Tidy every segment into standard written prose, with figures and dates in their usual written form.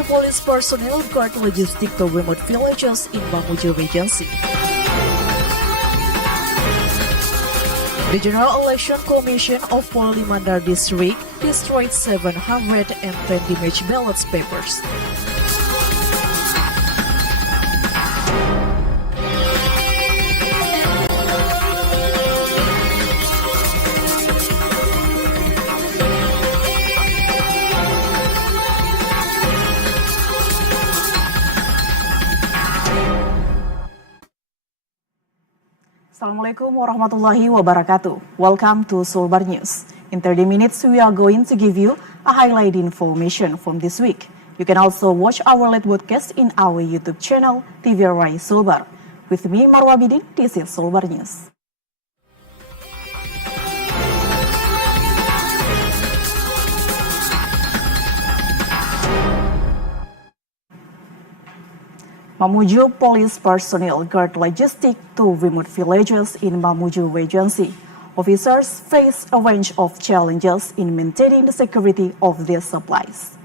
Mamuju police personnel guard logistic to remote villages in Mamuju Regency. The General Election Commission of Polili Mandar District destroyed 710 damaged ballot papers. Assalamualaikum warahmatullahi wabarakatuh. Welcome to Sulbar News. In 30 minutes, we are going to give you a highlight information from this week. You can also watch our live broadcast in our YouTube channel, TVRI Sulbar. With me, Marwa Bidin, this is Sulbar News. Mamuju police personnel guard logistic to remote villages in Mamuju Regency. Officers face a range of challenges in maintaining the security of their supplies.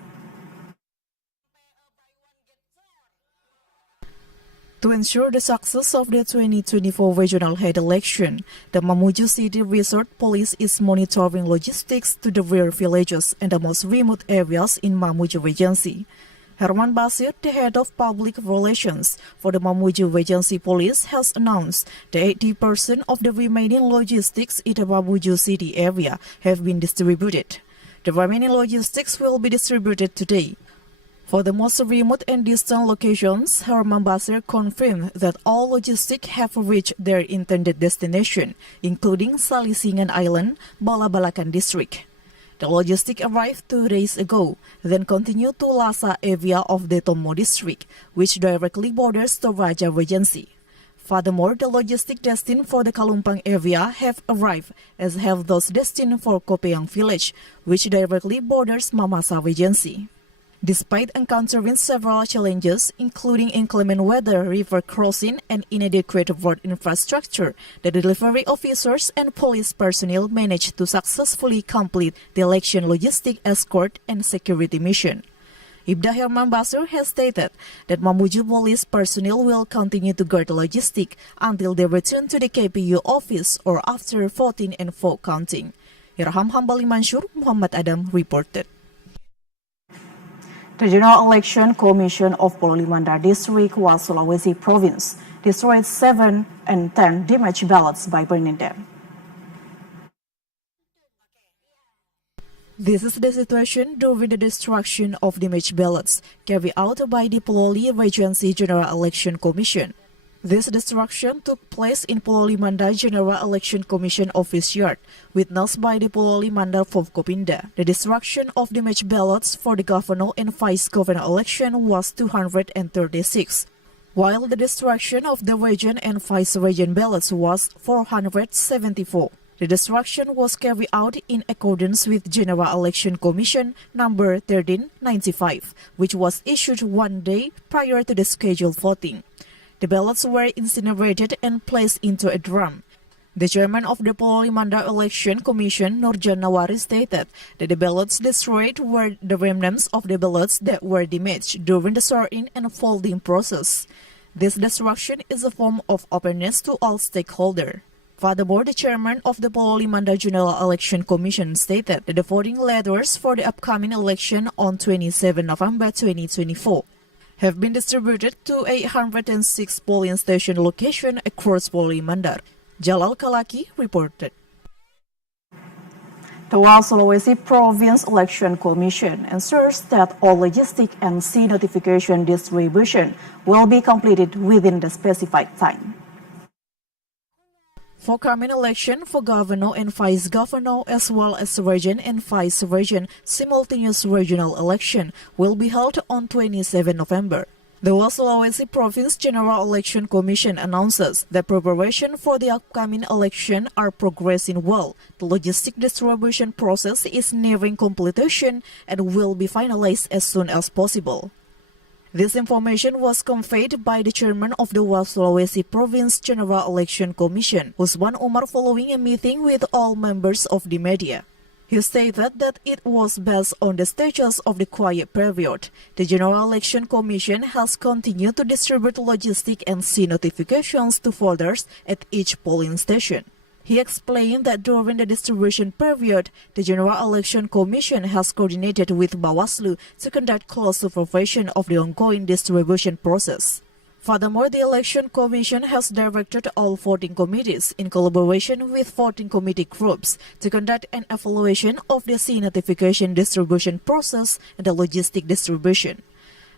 To ensure the success of the 2024 regional head election, the Mamuju City Resort Police is monitoring logistics to the rear villages and the most remote areas in Mamuju Regency. Herman Basir, the head of public relations for the Mamuju Regency Police, has announced that 80% of the remaining logistics in the Mamuju City area have been distributed. The remaining logistics will be distributed today. For the most remote and distant locations, Herman Basir confirmed that all logistics have reached their intended destination, including Salisingan Island, Balabalakan District. The logistic arrived 2 days ago, then continued to Lasa area of the Tomo district, which directly borders Toraja Regency. Furthermore, the logistic destined for the Kalumpang area have arrived, as have those destined for Kopeang village, which directly borders Mamasa Regency. Despite encountering several challenges, including inclement weather, river crossing, and inadequate road infrastructure, the delivery officers and police personnel managed to successfully complete the election logistic escort and security mission. Ibda Herman Basir has stated that Mamuju police personnel will continue to guard the logistic until they return to the KPU office or after 14 and 4 counting. Irham Hambali Mansur, Muhammad Adam reported. The General Election Commission of Polili Mandar District, Sulawesi Province, destroyed 710 damaged ballots by burning them. This is the situation during the destruction of damaged ballots carried out by the Polili Regency General Election Commission. This destruction took place in Polili Mandar General Election Commission office yard, witnessed by the Polili Mandar Forkopinda. The destruction of damaged ballots for the governor and vice governor election was 236, while the destruction of the region and vice region ballots was 474. The destruction was carried out in accordance with General Election Commission number 1395, which was issued 1 day prior to the scheduled voting. The ballots were incinerated and placed into a drum. The chairman of the Polili Mandar Election Commission, Nurjan Nawari, stated that the ballots destroyed were the remnants of the ballots that were damaged during the sorting and folding process. This destruction is a form of openness to all stakeholders. Furthermore, the chairman of the Polili Mandar General Election Commission stated that the voting letters for the upcoming election on 27 November 2024 have been distributed to 806 polling station locations across Polili Mandar. Jalal Kalaki reported. The Sulawesi Province Election Commission ensures that all logistic and C-notification distribution will be completed within the specified time. For coming election for governor and vice governor, as well as region and vice region simultaneous regional election, will be held on 27 November. The Sulawesi Province General Election Commission announces that preparation for the upcoming election are progressing well. The logistic distribution process is nearing completion and will be finalized as soon as possible. This information was conveyed by the chairman of the Sulawesi Province General Election Commission, Usman Umar, following a meeting with all members of the media. He He stated that it was based on the stages of the quiet period. The General Election Commission has continued to distribute logistic and SIM notifications to voters at each polling station. He explained that during the distribution period, the General Election Commission has coordinated with Bawaslu to conduct close supervision of the ongoing distribution process. Furthermore, the Election Commission has directed all voting committees in collaboration with voting committee groups to conduct an evaluation of the SIM notification distribution process and the logistic distribution.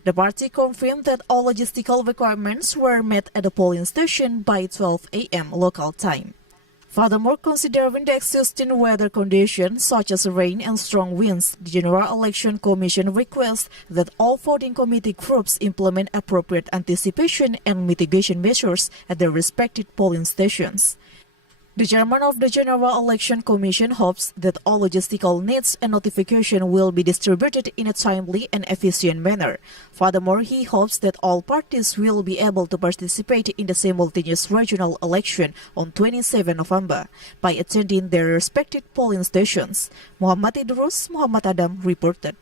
The party confirmed that all logistical requirements were met at the polling station by 12 a.m. local time. Furthermore, considering the existing weather conditions such as rain and strong winds, the General Election Commission requests that all voting committee groups implement appropriate anticipation and mitigation measures at their respective polling stations. The chairman of the General Election Commission hopes that all logistical needs and notification will be distributed in a timely and efficient manner. Furthermore, he hopes that all parties will be able to participate in the simultaneous regional election on 27 November by attending their respective polling stations. Muhammad Idrus, Muhammad Adam reported.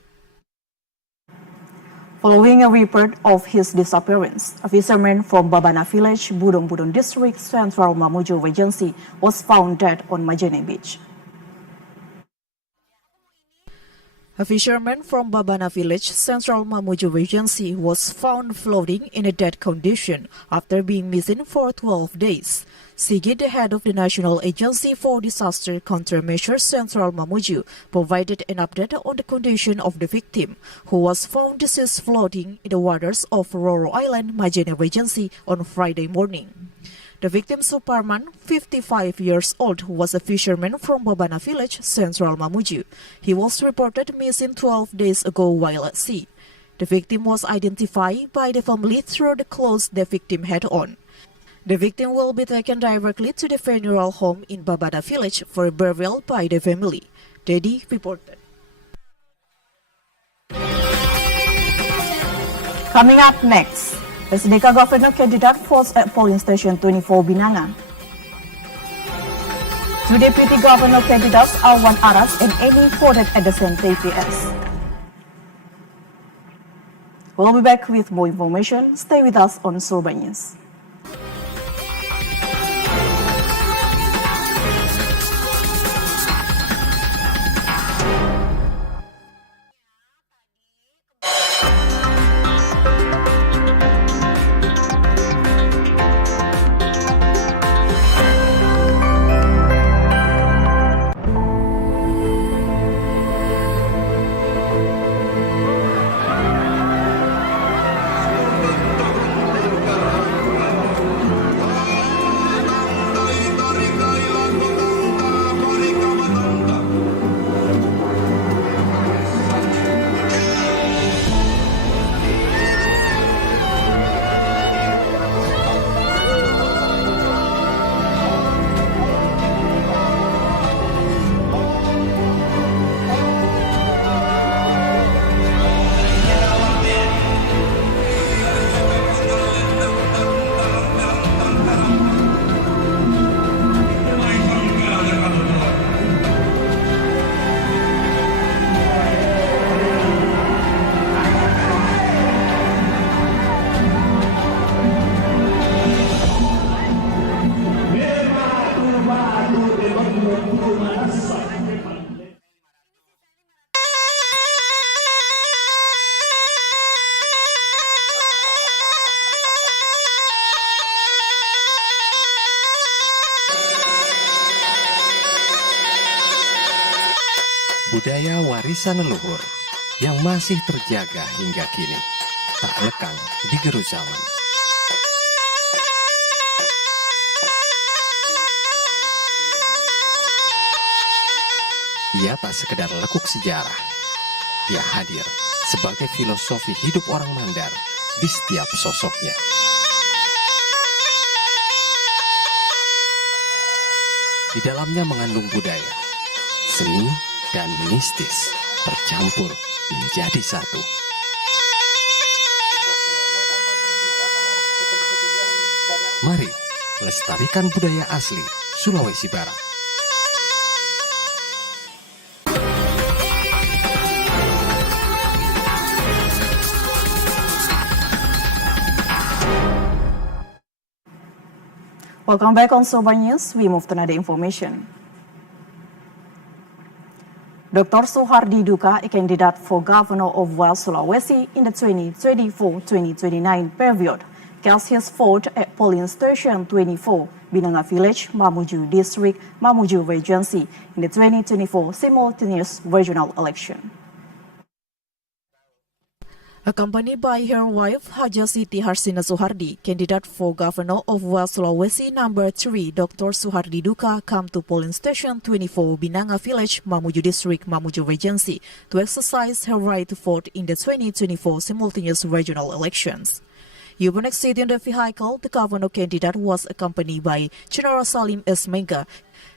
Following a report of his disappearance, a fisherman from Babana Village, Budong District, Central Mamuju Regency, was found dead on Majene Beach. A fisherman from Babana Village, Central Mamuju Regency, was found floating in a dead condition after being missing for 12 days. Sigit, the head of the National Agency for Disaster Countermeasures Central Mamuju, provided an update on the condition of the victim, who was found deceased floating in the waters of Roro Island, Majene Regency, on Friday morning. The victim, Suparman, 55 years old, was a fisherman from Babana Village, Central Mamuju. He was reported missing 12 days ago while at sea. The victim was identified by the family through the clothes the victim had on. The victim will be taken directly to the funeral home in Babana Village for burial by the family. Dedi reported. Coming up next, SDK Governor candidate votes at polling station 24 Binangan. Two deputy governor candidates, Awan Aras and Eni, voted at the same TPS. We'll be back with more information. Stay with us on Sulbar News. Budaya warisan leluhur yang masih terjaga hingga kini, tak lekang di gerus zaman. Ia tak sekedar lekuk sejarah, ia hadir sebagai filosofi hidup orang Mandar di setiap sosoknya. Di dalamnya mengandung budaya, seni, dan mistis bercampur menjadi satu. Mari lestarikan budaya asli Sulawesi Barat. Welcome back on Sulbar News. We move to another information. Dr. Suhardi Duka, a candidate for governor of West Sulawesi in the 2024-2029 period, cast his vote at polling station 24, Binanga Village, Mamuju District, Mamuju Regency in the 2024 simultaneous regional election. Accompanied by her wife, Haja Siti Harsina Suhardi, candidate for governor of West Sulawesi number 3, Dr. Suhardi Duka, come to polling station 24, Binanga Village, Mamuju District, Mamuju Regency, to exercise her right to vote in the 2024 simultaneous regional elections. Even exiting the vehicle, the governor candidate was accompanied by General Salim S. Minggu,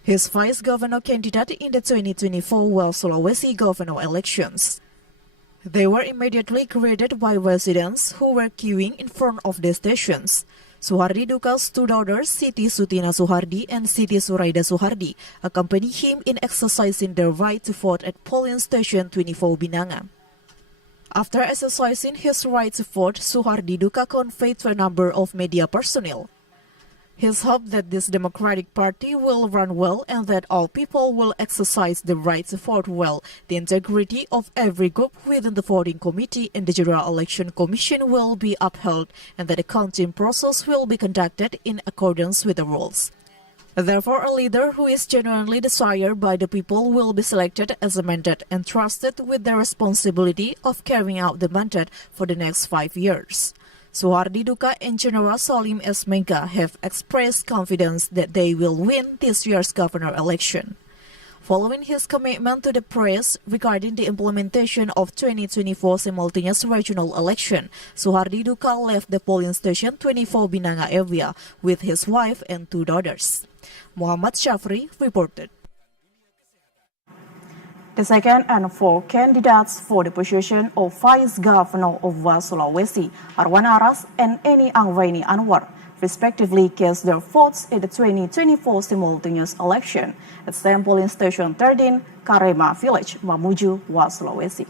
his vice governor candidate in the 2024 West Sulawesi governor elections. They were immediately greeted by residents who were queuing in front of the stations. Suhardi Duka's two daughters, Siti Sutina Suhardi and Siti Suraida Suhardi, accompanied him in exercising their right to vote at polling station 24 Binanga. After exercising his right to vote, Suhardi Duka conveyed to a number of media personnel his hope that this democratic party will run well and that all people will exercise the right to vote well. The integrity of every group within the voting committee and the General Election Commission will be upheld and that the counting process will be conducted in accordance with the rules. Therefore, a leader who is genuinely desired by the people will be selected as a mandate and trusted with the responsibility of carrying out the mandate for the next 5 years. Suhardi Duka and General Salim S. Minggu have expressed confidence that they will win this year's governor election. Following his commitment to the press regarding the implementation of 2024 simultaneous regional election, Suhardi Duka left the polling station 24 Binanga area with his wife and two daughters. Muhammad Shafri reported. The second and fourth candidates for the position of Vice Governor of West Sulawesi, Arwan Aras and Eni Anggraini Anwar, respectively cast their votes in the 2024 simultaneous election at same polling station 13, Karema Village, Mamuju, West Sulawesi.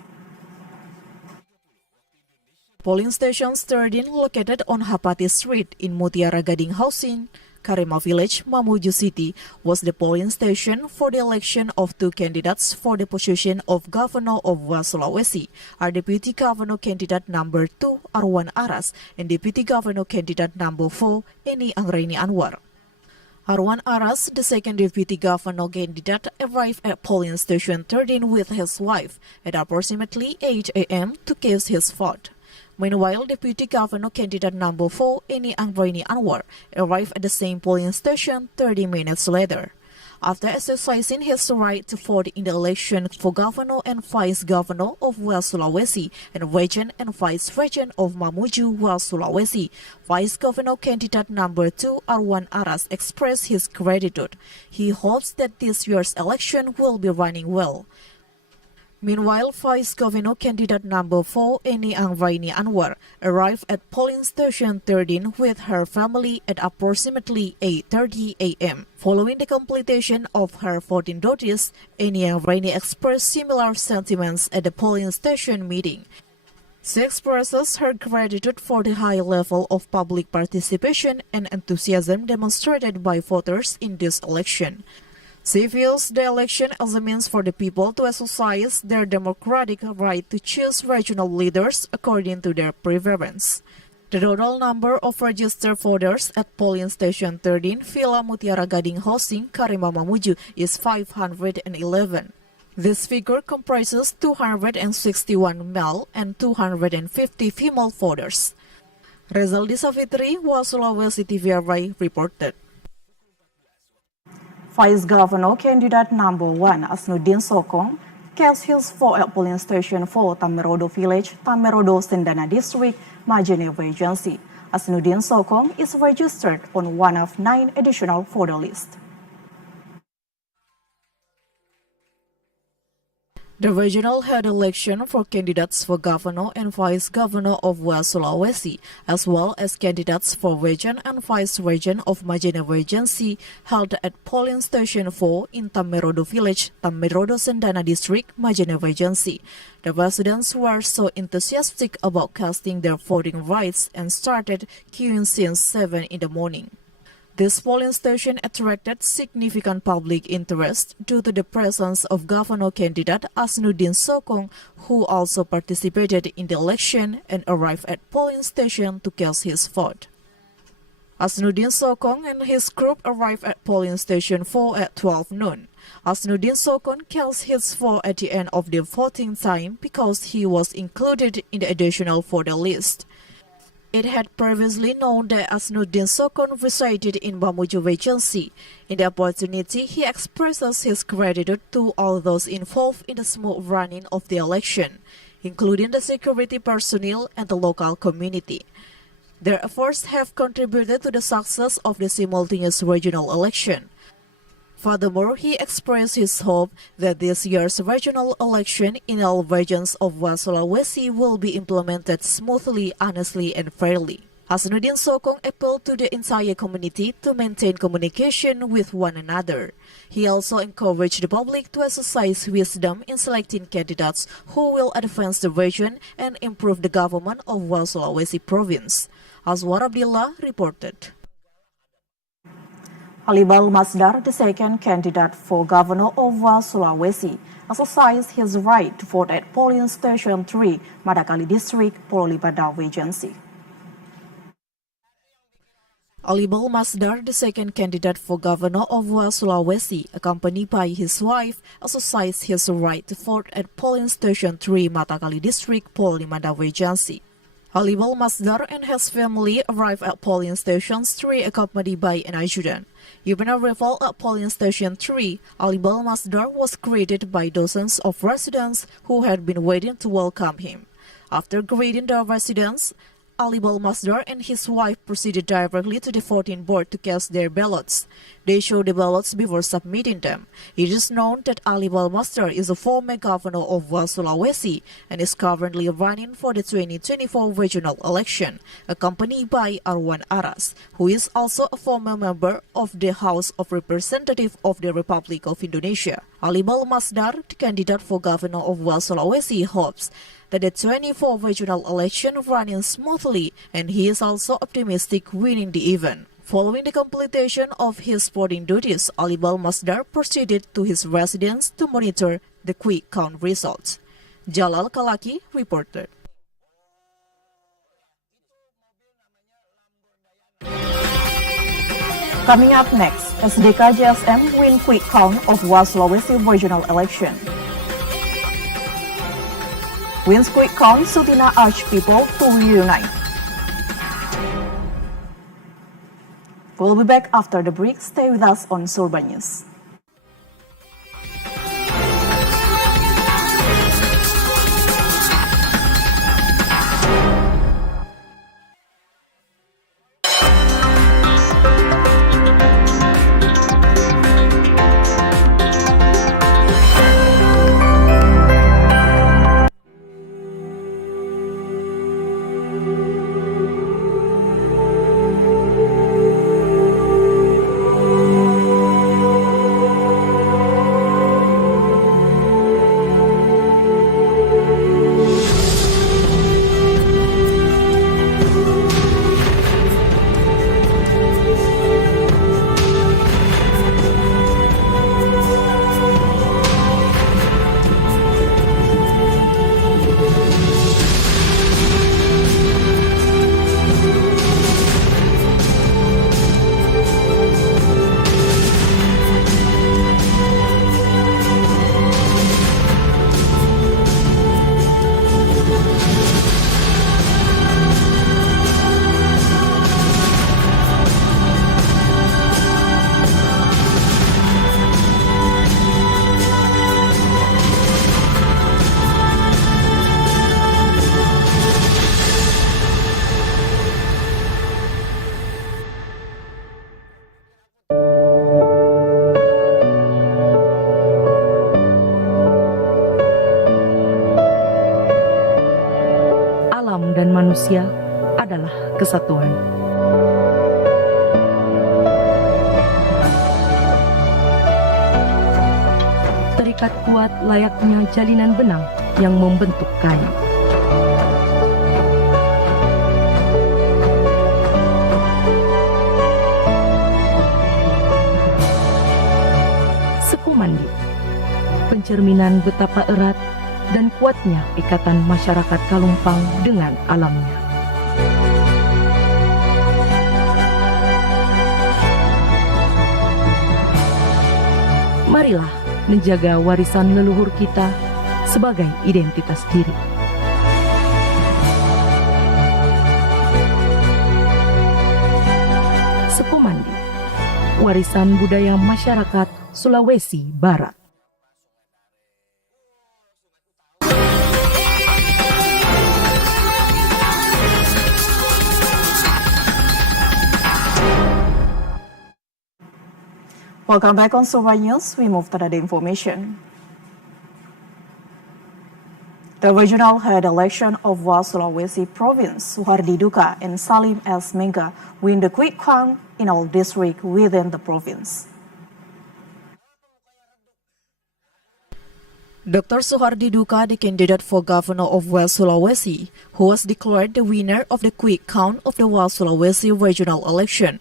Polling stations 13 located on Hapati Street in Mutiara Gading Housing, Karema Village, Mamuju City, was the polling station for the election of two candidates for the position of Governor of West Sulawesi, our Deputy Governor candidate number 2, Arwan Aras, and Deputy Governor candidate number 4, Eni Anggraini Anwar. Arwan Aras, the second Deputy Governor candidate, arrived at polling station 13 with his wife at approximately 8 a.m. to cast his vote. Meanwhile, Deputy Governor candidate number 4, Eni Anggraini Anwar, arrived at the same polling station 30 minutes later. After exercising his right to vote in the election for Governor and Vice Governor of West Sulawesi and Region and Vice Region of Mamuju, West Sulawesi, Vice Governor candidate number 2, Arwan Aras, expressed his gratitude. He hopes that this year's election will be running well. Meanwhile, Vice Governor candidate number 4, Eni Anggraini Anwar, arrived at polling station 13 with her family at approximately 8:30 a.m. Following the completion of her voting duties, Eni Anggraini expressed similar sentiments at the polling station meeting. She expresses her gratitude for the high level of public participation and enthusiasm demonstrated by voters in this election. She views the election as a means for the people to exercise their democratic right to choose regional leaders according to their preference. The total number of registered voters at polling station 13 Villa Mutiara Gading Housing, Karema Mamuju is 511. This figure comprises 261 male and 250 female voters. Rezaldi Savitri, West Sulawesi TVRI reported. Vice Governor candidate number 1, Asnuddin Sokong, cast his vote at polling station 4, Tamerodo Village, Tamerodo Sendana District, Majene Regency. Asnuddin Sokong is registered on one of 9 additional voter lists. The regional head election for candidates for governor and vice governor of West Sulawesi, as well as candidates for region and vice region of Majene Regency, held at polling station 4 in Tamerodo Village, Tamerodo Sendana District, Majene Regency. The residents were so enthusiastic about casting their voting rights and started queuing since 7 in the morning. This polling station attracted significant public interest due to the presence of governor candidate Asnuddin Sokong, who also participated in the election and arrived at polling station to cast his vote. Asnuddin Sokong and his group arrived at polling station 4 at 12 noon. Asnuddin Sokong cast his vote at the end of the voting time because he was included in the additional voter list. It had previously known that Asnuddin Sokong resided in Mamuju Regency. In the opportunity, he expresses his gratitude to all those involved in the smooth running of the election, including the security personnel and the local community. Their efforts have contributed to the success of the simultaneous regional election. Furthermore, he expressed his hope that this year's regional election in all regions of West Sulawesi will be implemented smoothly, honestly, and fairly. Asnuddin Sokong appealed to the entire community to maintain communication with one another. He also encouraged the public to exercise wisdom in selecting candidates who will advance the region and improve the government of West Sulawesi province. Azwar Abdillah reported. Alibal Masdar, the second candidate for governor of West Sulawesi, exercised his right to vote at polling station 3, Madakali District, Pololibada Regency. Alibal Masdar, the second candidate for governor of West Sulawesi, accompanied by his wife, exercised his right to vote at polling station 3, Madakali District, Pololibada Regency. Alibal Masdar and his family arrived at polling station 3 accompanied by an adjutant. Upon arrival at polling station 3, Alibal Masdar was greeted by dozens of residents who had been waiting to welcome him. After greeting the residents, Alibal Masdar and his wife proceeded directly to the voting board to cast their ballots. They showed the ballots before submitting them. It is known that Alibal Masdar is a former governor of West Sulawesi and is currently running for the 2024 regional election, accompanied by Arwan Aras, who is also a former member of the House of Representatives of the Republic of Indonesia. Alibal Masdar, the candidate for governor of West Sulawesi, hopes that the 2024 regional election running smoothly, and he is also optimistic winning the event. Following the completion of his voting duties, Alibal Masdar proceeded to his residence to monitor the quick count results. Jalal Kalaki reported. Coming up next, SDK JSM win quick count of West Sulawesi regional election. Wins quick count, Sutina urged people to reunite. We'll be back after the break. Stay with us on Sulbar News. Dan manusia adalah kesatuan. Terikat kuat layaknya jalinan benang yang membentuk kayu. Sekumandi, pencerminan betapa erat dan kuatnya ikatan masyarakat Kalumpang dengan alamnya. Marilah menjaga warisan leluhur kita sebagai identitas diri. Sekumandi, warisan budaya masyarakat Sulawesi Barat. Welcome back on Sulbar News. We move to the information. The regional head election of Sulawesi Province, Suhardi Duka and Salim S. Minggu win the quick count in all districts within the province. Dr. Suhardi Duka, the candidate for governor of West Sulawesi, who was declared the winner of the quick count of the West Sulawesi regional election,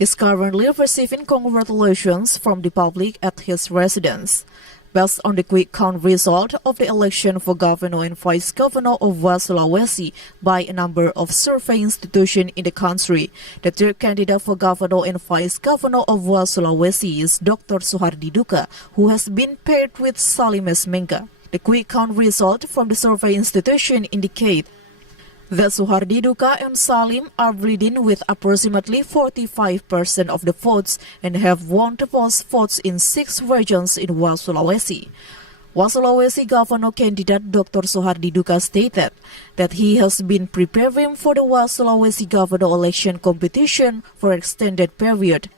is currently receiving congratulations from the public at his residence. Based on the quick count result of the election for governor and vice governor of West Sulawesi by a number of survey institutions in the country, the third candidate for governor and vice governor of West Sulawesi is Dr. Suhardi Duka, who has been paired with Salim S. Minggu. The quick count result from the survey institution indicate that Suhardi Duka and Salim are leading with approximately 45% of the votes and have won the most votes in 6 regions in West Sulawesi. West Sulawesi Governor candidate Dr. Suhardi Duka stated that he has been preparing for the West Sulawesi Governor election competition for an extended period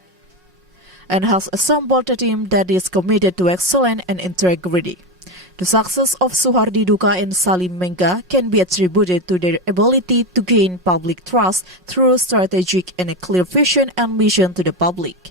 and has assembled a team that is committed to excellence and integrity. The success of Suhardi Duka and Salim Minggu can be attributed to their ability to gain public trust through strategic and a clear vision and mission to the public.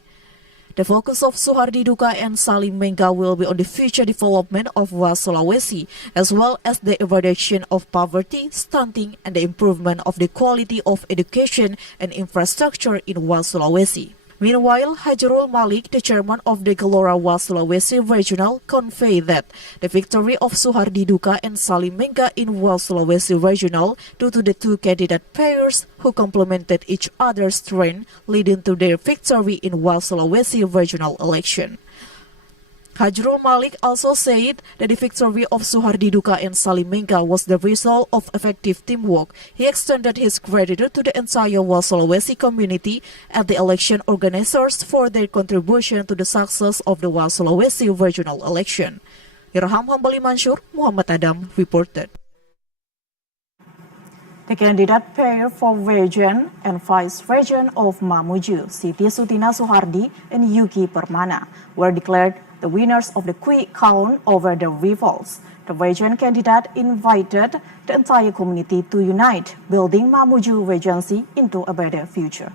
The focus of Suhardi Duka and Salim Minggu will be on the future development of West Sulawesi, as well as the eradication of poverty, stunting, and the improvement of the quality of education and infrastructure in West Sulawesi. Meanwhile, Hajrul Malik, the chairman of the Gelora West Sulawesi Regional, conveyed that the victory of Suhardi Duka and Salim Minggu in West Sulawesi Regional due to the two candidate pairs who complemented each other's strength, leading to their victory in West Sulawesi Regional election. Hajrul Malik also said that the victory of Suhardi Duka and Salim Minggu was the result of effective teamwork. He extended his gratitude to the entire West Sulawesi community and the election organizers for their contribution to the success of the West Sulawesi regional election. Irham Hambali Mansur, Muhammad Adam reported. The candidate pair for region and vice region of Mamuju, Siti Sutina Suhardi and Yuki Permana, were declared the winners of the quick count over the rivals. The region candidate invited the entire community to unite, building Mamuju Regency into a better future.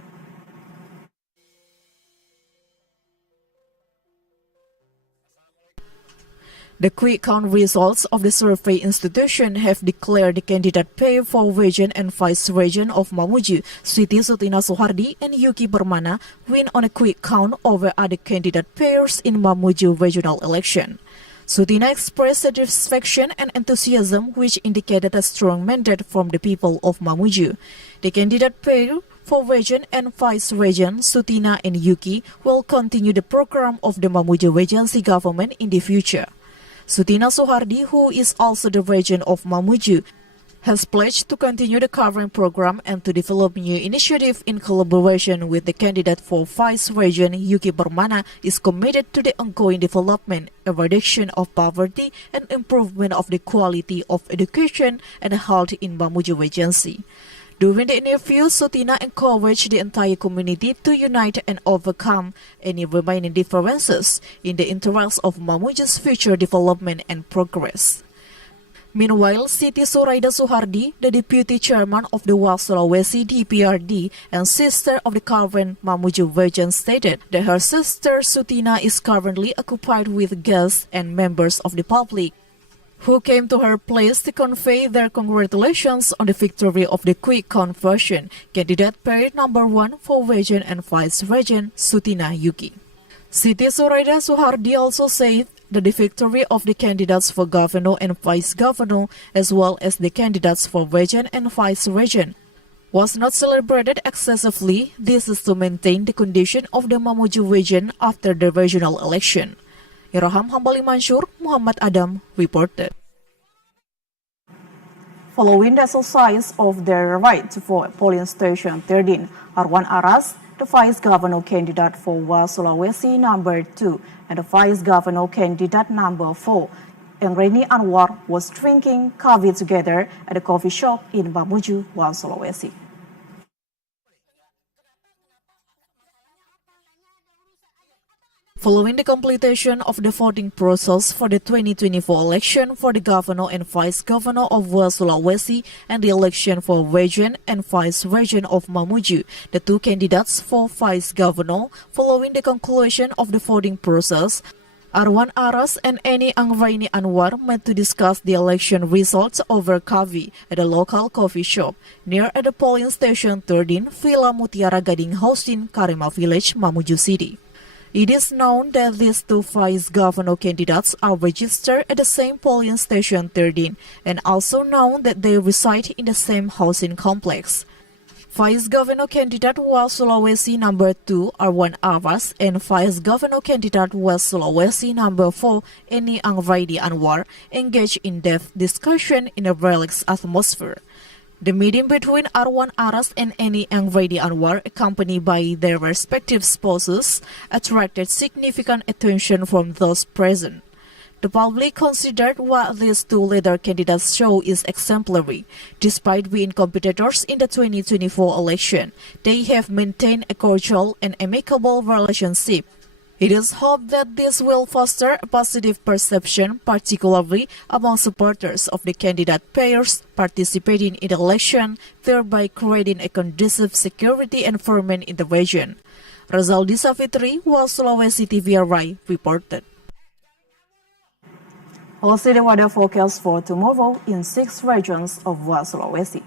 The quick count results of the survey institution have declared the candidate pair for region and vice region of Mamuju, Siti Sutina Suhardi and Yuki Permana, win on a quick count over other candidate pairs in Mamuju regional election. Sutina expressed satisfaction and enthusiasm, which indicated a strong mandate from the people of Mamuju. The candidate pair for region and vice region, Sutina and Yuki, will continue the program of the Mamuju Regency government in the future. Sutina Suhardi, who is also the region of Mamuju, has pledged to continue the current program and to develop new initiative in collaboration with the candidate for vice region. Yuki Permana is committed to the ongoing development, eradication of poverty, and improvement of the quality of education and health in Mamuju Regency. During the interview, Sutina encouraged the entire community to unite and overcome any remaining differences in the interest of Mamuju's future development and progress. Meanwhile, Siti Suraida Suhardi, the deputy chairman of the West Sulawesi TVRI and sister of the current Mamuju region, stated that her sister Sutina is currently occupied with guests and members of the public who came to her place to convey their congratulations on the victory of the quick count version, candidate pair number 1 for region and vice region, Sutina Yuki. Siti Zoraida Suhardi also said that the victory of the candidates for governor and vice governor, as well as the candidates for region and vice region, was not celebrated excessively. This is to maintain the condition of the Mamuju region after the regional election. Irham Hambali Mansur, Muhammad Adam reported. Following the exercise of their right for polling station 13, Arwan Aras, the vice governor candidate for Sulawesi number 2, and the vice governor candidate number 4, Reni Anwar, was drinking coffee together at a coffee shop in Mamuju, Sulawesi. Following the completion of the voting process for the 2024 election for the governor and vice governor of Sulawesi and the election for region and vice region of Mamuju, the two candidates for vice governor, following the conclusion of the voting process, Arwan Aras and Eni Anggraini Anwar met to discuss the election results over coffee at a local coffee shop near at the polling station 13, Villa Mutiara Gading House in Karima Village, Mamuju City. It is known that these two vice governor candidates are registered at the same polling station 13 and also known that they reside in the same housing complex. Vice governor candidate Sulawesi number 2 Arwan Aras and vice governor candidate Sulawesi number 4 Eni Anggraini Anwar engaged in depth discussion in a relaxed atmosphere. The meeting between Arwan Aras and Eni Anggraini Anwar, accompanied by their respective spouses, attracted significant attention from those present. The public considered what these two leader candidates show is exemplary. Despite being competitors in the 2024 election, they have maintained a cordial and amicable relationship. It is hoped that this will foster a positive perception, particularly among supporters of the candidate pairs participating in the election, thereby creating a conducive security environment in the region. Razaldi Safitri, Sulawesi TVRI reported. Also, the weather forecast for tomorrow in 6 regions of Sulawesi.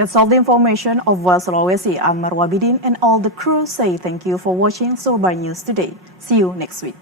That's all the information of Sulawesi. I'm Marwa Bidin and all the crew say thank you for watching Sulbar News today. See you next week.